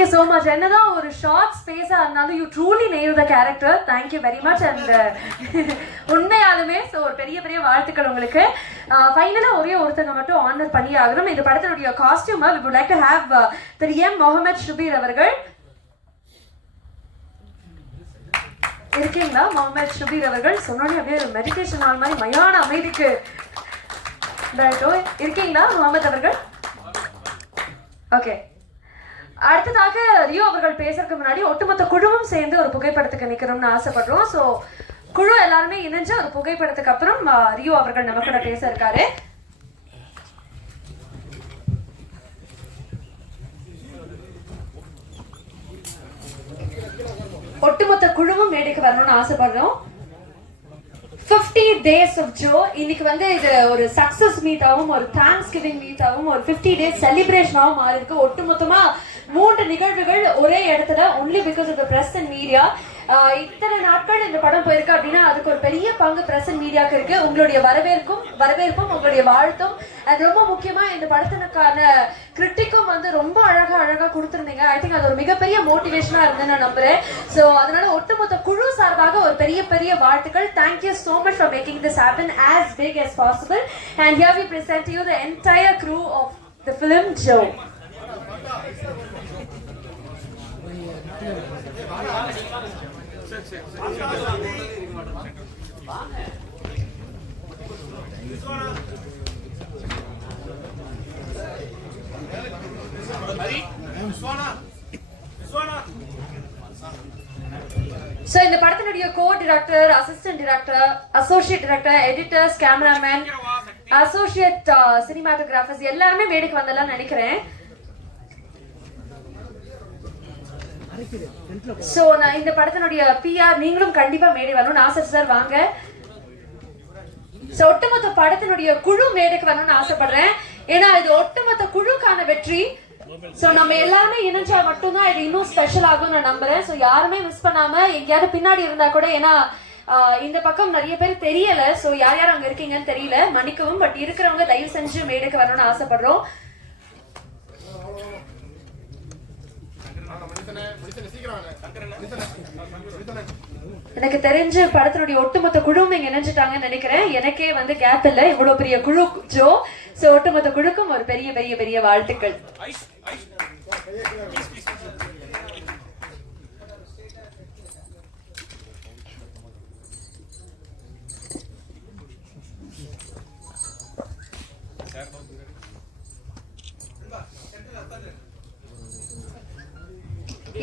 Thank you so much. என்னதான் ஒரு short ஸ்பேஸாக இருந்தாலும் you truly nail the character. Thank you very much. And உண்மையாலுமே so ஒரு பெரிய பெரிய வாழ்த்துக்கள் உங்களுக்கு. ஃபைனலாக ஒரே ஒருத்தங்க மட்டும் ஆனர் பண்ணி ஆகணும். இந்த படத்தினுடைய காஸ்டியூமை we would like to have Thiru M Mohammed Shabbir அவர்கள் இருக்கீங்களா? முகமது ஷுபீர் அவர்கள் சொன்னோடனே அப்படியே மெடிடேஷன் ஆல் மாதிரி மயான அமைதிக்கு இருக்கீங்களா முகமது அவர்கள்? ஓகே. அடுத்ததாக ரியோ அவர்கள் பேசுறதுக்கு முன்னாடி ஒட்டுமொத்த குழுவும் சேர்ந்து ஒரு புகைப்படத்துக்கு நிக்கணும்னு ஆசைப்படுறோம். ஸோ குழு எல்லாருமே இணைஞ்சு ஒரு புகைப்படத்துக்கு அப்புறம் ரியோ அவர்கள் நம்ம கூட பேச இருக்காரு. ஒட்டுமொத்த குழுவும் மேடைக்கு வரணும்னு ஆசைப்படுறோம். 50 days of Joe. இன்னைக்கு வந்து இது ஒரு சக்சஸ் மீட்டாவும் ஒரு தேங்க்ஸ் கிவிங் மீட்டாவும் ஒரு 50 days செலிப்ரேஷனாவும் மாறி இருக்கு. ஒட்டுமொத்தமா 3 நிகழ்வுகள் ஒரே இடத்துல only because of the press and media. இத்தனை நாட்கள் இந்த படம் போயிருக்கு அப்படின்னா அதுக்கு ஒரு பெரிய பங்கு பிரஸ் அண்ட் மீடியாவுக்கு இருக்கு. உங்களுடைய வரவேற்பும் உங்களுடைய வாழ்த்தும் அது ரொம்ப முக்கியமா இந்த படத்தினுக்கான கிரிட்டிக்கும் வந்து ரொம்ப அழகா கொடுத்துருந்தீங்க. ஐ திங்க் அது ஒரு மிகப்பெரிய மோட்டிவேஷனா இருந்தேன்னு நான் நம்புறேன். ஸோ அதனால ஒட்டுமொத்த குழு சார்பாக ஒரு பெரிய வாழ்த்துக்கள். Thank you so much for making this happen as big as possible. And here we present to you the entire crew of the film Joe. So இந்த படத்தினுடைய co-director, assistant director, associate director, editors, cameraman, associate cinematographers எல்லாருமே மேடைக்கு வந்தெல்லாம் நினைக்கிறேன். So நான் இந்த படத்தினுடைய PR நீங்களும் கண்டிப்பா மேடை வரணும். நாசர் சார் வாங்க. சோ ஒட்டுமொத்த படத்தினுடைய குழு மேடைக்கு வரணும்னு ஆசைப்படுறேன். ஏன்னா இது ஒட்டுமொத்த குழுக்கான வெற்றி. சோ நம்ம எல்லாருமே இணைஞ்சா மட்டும்தான் இது இன்னும் ஸ்பெஷல் ஆகும் நான் நம்புறேன். சோ யாருமே மிஸ் பண்ணாம எங்கேயாவது பின்னாடி இருந்தா கூட, ஏன்னா இந்த பக்கம் நிறைய பேர் தெரியல. சோ யார் அங்க இருக்கீங்கன்னு தெரியல, மன்னிக்கவும். பட் இருக்கிறவங்க தயவு செஞ்சு மேடைக்கு வரணும்னு ஆசைப்படுறோம். எனக்கு தெரிஞ்சு படத்தினுடைய ஒட்டுமொத்த குழுவும் இங்க இணைஞ்சிட்டாங்கன்னு நினைக்கிறேன். எனக்கே வந்து கேப் இல்ல, இவ்வளவு பெரிய குழு ஜோ. சோ ஒட்டுமொத்த குழுக்கும் ஒரு பெரிய வாழ்த்துக்கள்.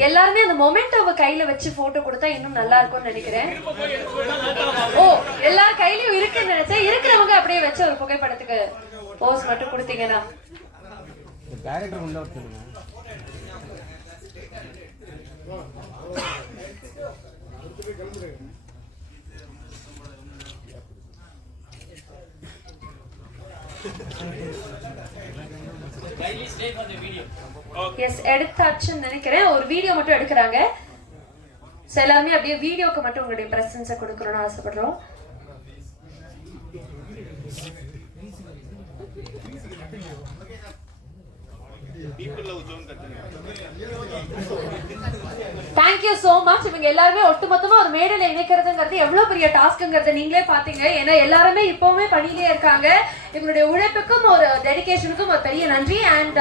எல்லாருமே அந்த மொமெண்டோவை கையில வச்சு போட்டோ கொடுத்தா இன்னும் நல்லா இருக்கும்னு நினைக்கிறேன். ஓ எல்லாரும் கையிலயும் இருக்குன்னு நினைச்சேன். இருக்கிறவங்க அப்படியே வச்சு ஒரு புகைப்படத்துக்கு போஸ் மட்டும் கொடுத்தீங்கன்னா. எஸ் எடுத்தாச்சுன்னு நினைக்கிறேன். ஒரு வீடியோ மட்டும் எடுக்கிறாங்க. எல்லாருமே அப்படியே வீடியோக்கு மட்டும் உங்களுடைய பிரசன்ஸை கொடுக்கணும்னு ஆசைப்படுறோம். Thank you so much. இவங்க எல்லாருமே ஒட்டுமொத்தமா ஒரு மேடையில இணைக்கிறதுங்கிறது எவ்வளவு பெரிய டாஸ்க்ங்கிறத நீங்களே பாத்தீங்க. ஏன்னா எல்லாருமே இப்பவுமே பணியிலே இருக்காங்க. இவங்களுடைய உழைப்புக்கும் ஒரு டெடிகேஷனுக்கும் ஒரு பெரிய நன்றி. அண்ட்